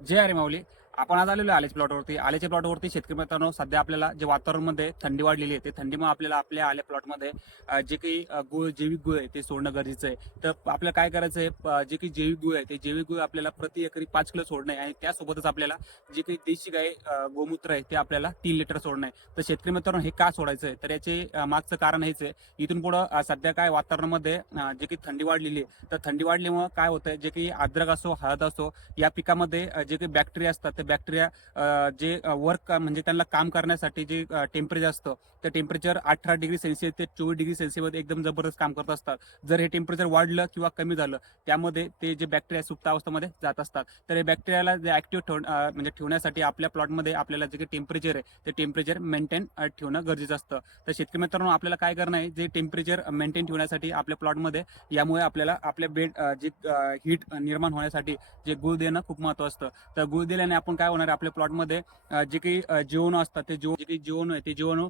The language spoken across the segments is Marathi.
जय हरी माऊली. आपण आज आलेलो आहे आलेच्या प्लॉटवरती. आलेच्या प्लॉटवरती शेतकरी मित्रांनो, सध्या आपल्याला जे वातावरणामध्ये थंडी वाढलेली आहे, ते थंडीमुळे आपल्याला आपल्या आले प्लॉटमध्ये जे काही गुळ, जैविक गुळ आहे ते सोडणं गरजेचं आहे. तर आपल्याला काय करायचं आहे, जे काही जैविक गुळ आहे ते जैविक गुळ आपल्याला प्रति एकरी 5 किलो सोडणं आहे आणि त्यासोबतच आपल्याला जे काही देशी गाय गोमूत्र आहे ते आपल्याला 3 लिटर सोडणं आहे. तर शेतकरी मित्रांनो, हे का सोडायचं आहे, तर याचे मागचं कारण हेच आहे. इथून पुढं सध्या काय वातावरणामध्ये जे काही थंडी वाढलेली आहे, तर थंडी वाढल्यामुळे काय होतंय, जे काही अद्रक असो, हळद असो, या पिकामध्ये जे काही बॅक्टेरिया असतात ते बॅक्टेरिया जे वर्क म्हणजे त्यांना काम करण्यासाठी जे टेम्परेचर असतं, ते टेम्परेचर 18 डिग्री सेल्सिअस ते 24 डिग्री सेल्सिअस मध्ये एकदम जबरदस्त काम करत असतात. जर हे टेम्परेचर वाढलं किंवा कमी झालं, त्यामध्ये ते जे बॅक्टेरिया सुप्त अवस्थेमध्ये जात असतात. तर हे बॅक्टेरियाला जे ऍक्टिव्ह म्हणजे ठेवण्यासाठी आपल्या प्लॉटमध्ये आपल्याला जे काही टेम्परेचर आहे ते टेम्परेचर मेंटेन ठेवणं गरजेचं असतं. तर शेतकरी मित्रांनो, आपल्याला काय करणं आहे, जे टेम्परेचर मेंटेन ठेवण्यासाठी आपल्या प्लॉटमध्ये यामुळे आपल्याला आपल्या जे हीट निर्माण होण्यासाठी जे गुळ देणं खूप महत्त्वाचं असतं. तर गुळ दिल्याने आपण काय होणार आहे, आपल्या प्लॉटमध्ये जे काही जीवाणू असतात, ते जे काही जीवाणू आहे ते जीवाणू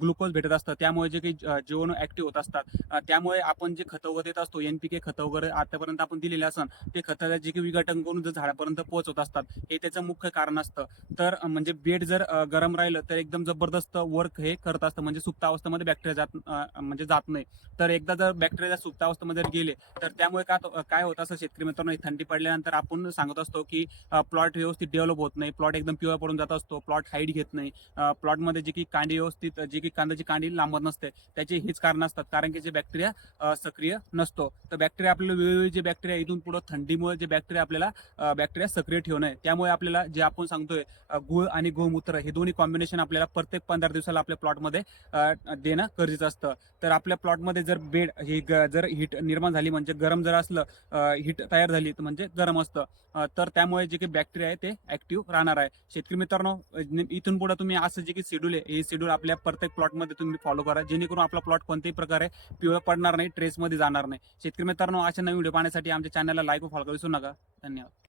ग्लुकोज भेटत असतं. त्यामुळे जे काही जीवाणू ऍक्टिव्ह होत असतात. त्यामुळे आपण जे खतं वगैरे देत असतो, NPK खतं वगैरे आतापर्यंत आपण दिलेले असतात, ते खतं जे काही विघटन करून जर झाडापर्यंत पोहोचत असतात, हे त्याचं मुख्य कारण असतं. तर म्हणजे बेड जर गरम राहिलं तर एकदम जबरदस्त वर्क हे करत असतं, म्हणजे सुप्त अवस्थेमध्ये बॅक्टेरिया म्हणजे जात नाही. तर एकदा जर बॅक्टेरिया सुप्त अवस्थेमध्ये गेले, तर त्यामुळे काय होत असं शेतकरी मित्रांनो, थंडी पडल्यानंतर आपण सांगत असतो की प्लॉट व्यवस्थित डेव्हलप होत नाही, प्लॉट एकदम पिवळा पडून जात असतो, प्लॉट हाईट घेत नाही, प्लॉटमध्ये जी की कांडी व्यवस्थित, जी की कांद्याची कांडी लांबत नसते, त्याचे हेच कारण असतात. कारण की जे बॅक्टेरिया सक्रिय नसतो. तर बॅक्टेरिया आपल्याला वेळोवेळी जे बॅक्टेरिया इथून पुढे थंडीमुळे जे बॅक्टेरिया आपल्याला बॅक्टेरिया सक्रिय ठेवणं आहे, त्यामुळे आपल्याला जे आपण सांगतोय गुळ आणि गोमूत्र हे दोन्ही कॉम्बिनेशन आपल्याला प्रत्येक 15 दिवसाला आपल्या प्लॉटमध्ये देणं गरजेचं असतं. तर आपल्या प्लॉटमध्ये जर बेड ही जर हीट निर्माण झाली, म्हणजे गरम जर असलं, हीट तयार झाली तर म्हणजे गरम असतं, तर त्यामुळे जे काही बॅक्टेरिया आहे ते ऍक्टिव्ह राहणार आहे. शेतकरी मित्रांनो, इथून पुढे तुम्ही असं जे काही शेड्यूल आहे, हे शेड्यूल आपल्या प्रत्येक प्लॉटमध्ये तुम्ही फॉलो करा, जेणेकरून आपला प्लॉट कोणत्याही प्रकारे पिवळा पडणार नाही, ट्रेसमध्ये जाणार नाही. शेतकरी मित्रांनो, अशा नवीन व्हिडिओ पाहण्यासाठी आमच्या चॅनलला लाईक व फॉलो करू विसरू नका. धन्यवाद.